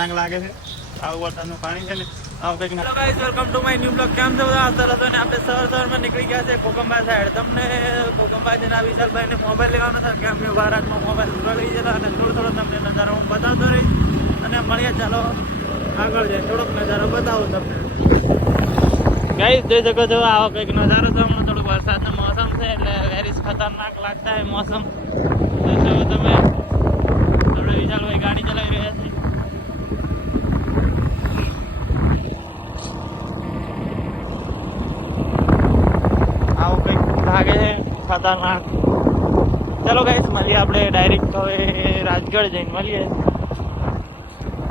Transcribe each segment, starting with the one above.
નાક લાગે છે આવું વરસાદનું પાણી છે ને આવું કંઈક. Hello guys, welcome to my new blog. કેમ છો બધા? સરસ. અને આપણે સવારમાં નીકળી ગયા છે કોકંબા સાઈડ. તમને કોકંબા છે ના વિશાલભાઈને મોબાઈલ લેવાનો હતો કે અમે બારાતમાં મોબાઈલ પૂરો લઈ જતા અને થોડો તમને નજારો હું બતાવતો રહીશ અને મળીએ. ચાલો આગળ જઈને થોડોક નજારો બતાવું તમને. ગાઈસ જોઈ શકો છો આવો કંઈક નજારો તો હમણાં થોડુંક વરસાદનો મોસમ છે એટલે વેરી ખતરનાક લાગતા હોય મોસમ. તમે આપણે વિશાલભાઈ ગાડી ચલાવી રહ્યા છે. આવું કંઈક લાગે છે ખતરનાક. ચાલો ગાઈસ મળીએ આપણે ડાયરેક્ટ હવે રાજગઢ જઈને મળીએ.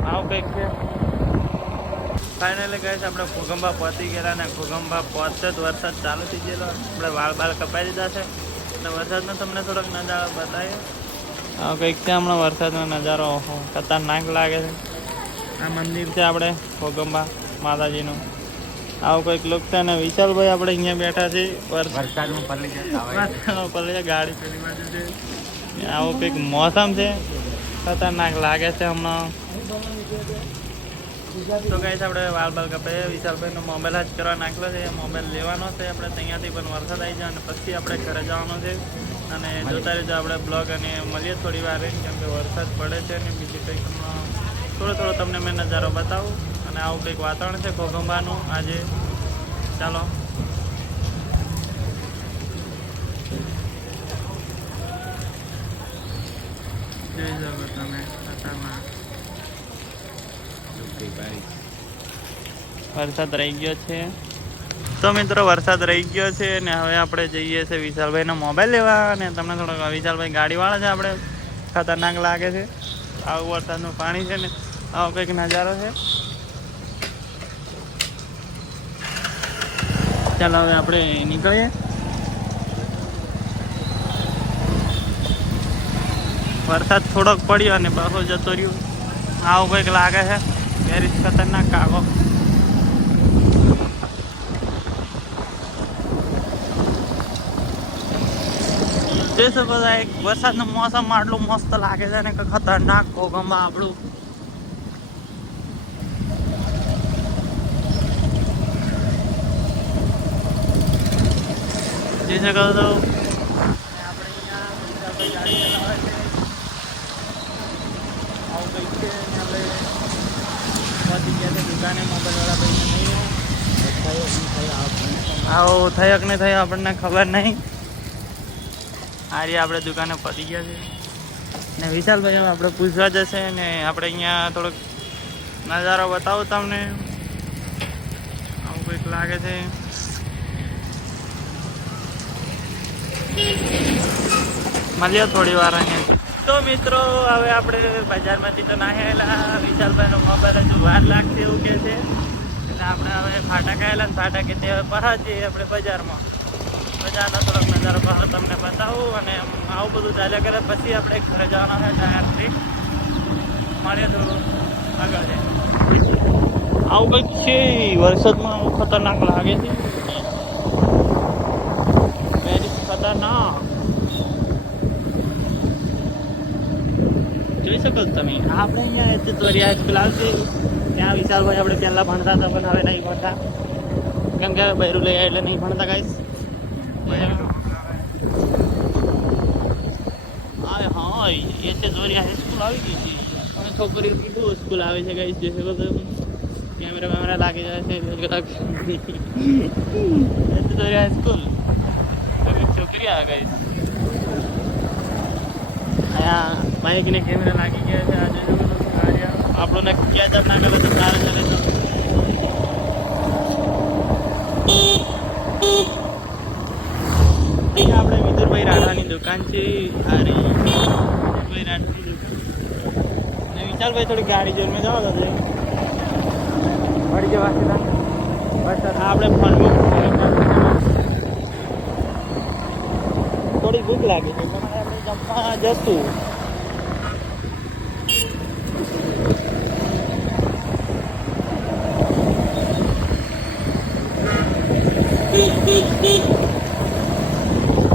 આવું કંઈક છે. ફાઇનલી ગાઈસ આપણે ભૂકંબા પહોંચી ગયેલા ને ભૂકંબા પહોંચતે જ વરસાદ ચાલુ થઈ ગયેલો. આપણે વાળ કપાઈ દીધા છે અને વરસાદનો તમને થોડોક નજારો બતાવીએ. આવું કંઈક છે હમણાં વરસાદનો નજારો ખતરનાક લાગે છે. આ મંદિર છે આપણે ભૂકંબા માતાજીનું. આવું કંઈક લુક છે ને વિશાલભાઈ આપણે અહીંયા બેઠા છે વરસાદમાં પલ્લી ગાડી પેલી બાજુ છે. આવું કંઈક મોસમ છે ખતરનાક લાગે છે હમણાં. તો ગાઈસ આપણે વાળ કપાઈએ. વિશાલભાઈનો મોબાઈલ જ કરવા નાખેલો છે. મોબાઈલ લેવાનો છે આપણે ત્યાંથી પણ વરસાદ આવી જાય અને પછી આપણે ઘરે જવાનું છે અને જોતા રહેજો આપણે બ્લોગ અને મળીએ થોડી વાર કેમ કે વરસાદ પડે છે અને બીજું કંઈક થોડો તમને મેં નજારો બતાવું. અને આવું કંઈક વાતાવરણ છે ઘોઘંબાનું આજે. ચાલો જોઈ શકો તમે ખતરનાક વરસાદ રહી ગયો છે. તો મિત્રો વરસાદ રહી ગયો છે ને હવે આપણે જઈએ છીએ વિશાલભાઈનો મોબાઈલ લેવા અને તમને થોડોક વિશાલભાઈ ગાડીવાળા છે આપણે ખતરનાક લાગે છે. આવું વરસાદનું પાણી છે ને આવો કંઈક નજારો છે. ચાલો હવે આપણે નીકળીએ. વરસાદ થોડોક પડ્યો અને પાછો જતો રહ્યો. આવું કંઈક લાગે છે વેરી ખતરનાક કાગો. જોઈ શકો છો એક વરસાદનું મોસમ આટલું મસ્ત લાગે છે ને કે ખતરનાક ઘોઘંબા આપણું. જોઈ શકો છો આપણે અહીંયા ગાડી ચલાવે છે. આવું કંઈક છે અને આપણે પહોંચી ગયા છે દુકાને મોબાઈલવાળા ભાઈને નહીં. આવો થયો કે નહીં થયો આપણને ખબર નહીં. આ રીતે આપણે દુકાને પહોંચી ગયા છે ને વિશાલભાઈ આપણે પૂછવા જશે ને આપણે અહીંયા થોડોક નજારો બતાવું તમને. આવું કંઈક લાગે છે. મળીએ થોડી વાર અહીંયા. તો મિત્રો હવે આપણે બજારમાંથી તો ના આવેલા. વિશાલભાઈનો મોબાઈલ હજુ વાર લાગશે એવું કહે છે એટલે આપણે હવે ફાટક આવેલા ને ફાટક તે પહોંચીએ આપણે બજારમાં. બજારનો થોડોક નજારો બહાર તમને બતાવું અને આવું બધું ચાલ્યા કરે પછી આપણે ઘરે જવાના છે ટાયરથી. મળીએ થોડું આગળ જાય. આવું કંઈક છે વરસાદમાં ખતરનાક લાગે છે વેરી ખતરનાક. જોઈ શકો છો તમે આપણે અહીંયા ચોરિયા હાઈસ્કૂલ આવશે ત્યાં વિશાલભાઈ આપણે પહેલાં ભણતા હતા પણ હવે નહીં ભણતા કેમ કે બૈરું લઈ એટલે નહીં ભણતા ગાઈસ. હા એ છે ચોરિયા હાઈસ્કૂલ આવી ગઈ છે અને છોકરીઓ કેટલું સ્કૂલ આવે છે ગાઈસ. જોઈ શકો છો કેમેરા લાગી જાય છે. ચોરિયા હાઈસ્કૂલ છોકરી આવે ગાઈસ. અહીંયા બાઇકને કેમેરા લાગી ગયા છે. આજે આપણને ક્યાં જપ ના કરે તો સારા ચાલે છે. અહીંયા આપણે વિદુરભાઈ રાઠવાની દુકાન છે. અરે વિદુરભાઈ રાઠવાની દુકાન ને વિશાલભાઈ થોડી ગાડી જોઈને જવા દે મળી જવા છે. આપણે ફોન થોડી ભૂખ લાગી છે એટલે આપણે જમવા જશું.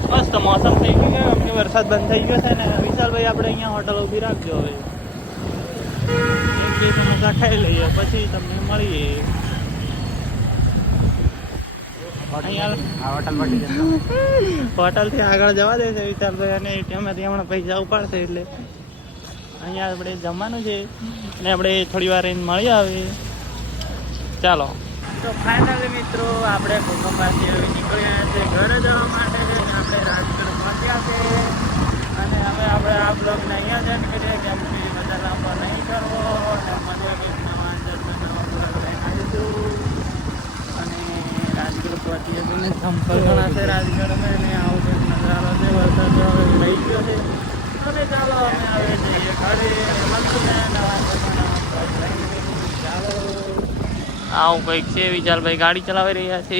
મસ્ત મોસમ થઈ ગયું અમને વરસાદ બંધ થઈ ગયો છે ને વિશાલભાઈ આપણે અહીંયા હોટલ ઊભી રાખજો હવે. રોટલી સમોસા ખાઈ લઈએ પછી તમને મળીએ. હોટલ થી આગળ જવા દેશે વિશાલભાઈ અને એટીએમમાંથી હમણાં પૈસા ઉપાડશે એટલે અહીંયા આપણે જમવાનું છે અને આપણે થોડી વાર એને મળી આવે. ચાલો તો ફાઇનલી મિત્રો આપણે ભૂકંપમાંથી હવે નીકળ્યા છે ઘરે જવા માટે. આપણે રાજગઢ પહોંચ્યા છે અને હવે આપણે આ બ્લોગને અહીંયા જ એન્ડ કરીએ કેમ કે બધા લાંબો નહીં કરવો અને મને એક નવા નવા બ્લોગ લઈને આવીશું. અને રાજગઢ પહોંચીએ અને સંપર્ક ઘણા છે રાજગઢમાં અને આવું કંઈક નજારો છે. વરસાદ તો હવે થઈ ગયો છે અને ચાલો અમે હવે જઈએ ઘરે. ચાલો આવું કંઈક છે. વિશાલભાઈ ગાડી ચલાવી રહ્યા છે.